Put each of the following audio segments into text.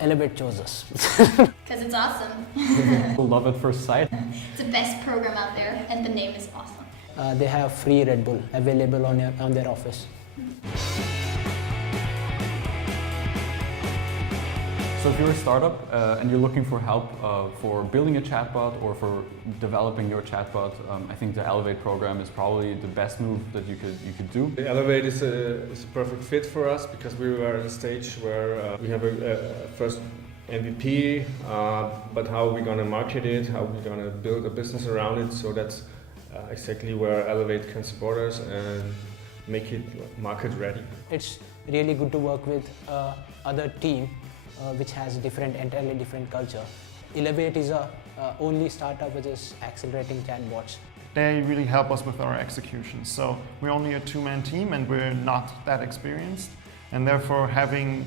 Elevate chose us. Because it's awesome. Love at first sight. It's the best program out there, and the name is awesome. They have free Red Bull available on their office. So if you're a startup and you're looking for help for building a chatbot or for developing your chatbot, I think the Elevate program is probably the best move that you could do. The Elevate is a perfect fit for us because we were at a stage where we have a first MVP, but how we're going to market it, how we're going to build a business around it. So that's exactly where Elevate can support us and make it market ready. It's really good to work with other team which has entirely different culture. Elevate is a only startup which is accelerating chatbots. They really help us with our execution. So we're only a two-man team and we're not that experienced. And therefore having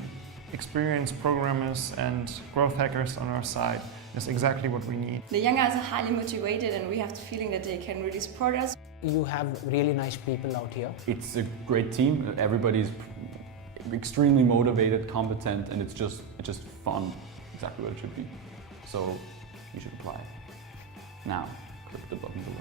experienced programmers and growth hackers on our side is exactly what we need. The young guys are highly motivated and we have the feeling that they can really support us. You have really nice people out here. It's a great team. Everybody's extremely motivated, competent, and it's just fun. Exactly what it should be. So you should apply now. Click the button below.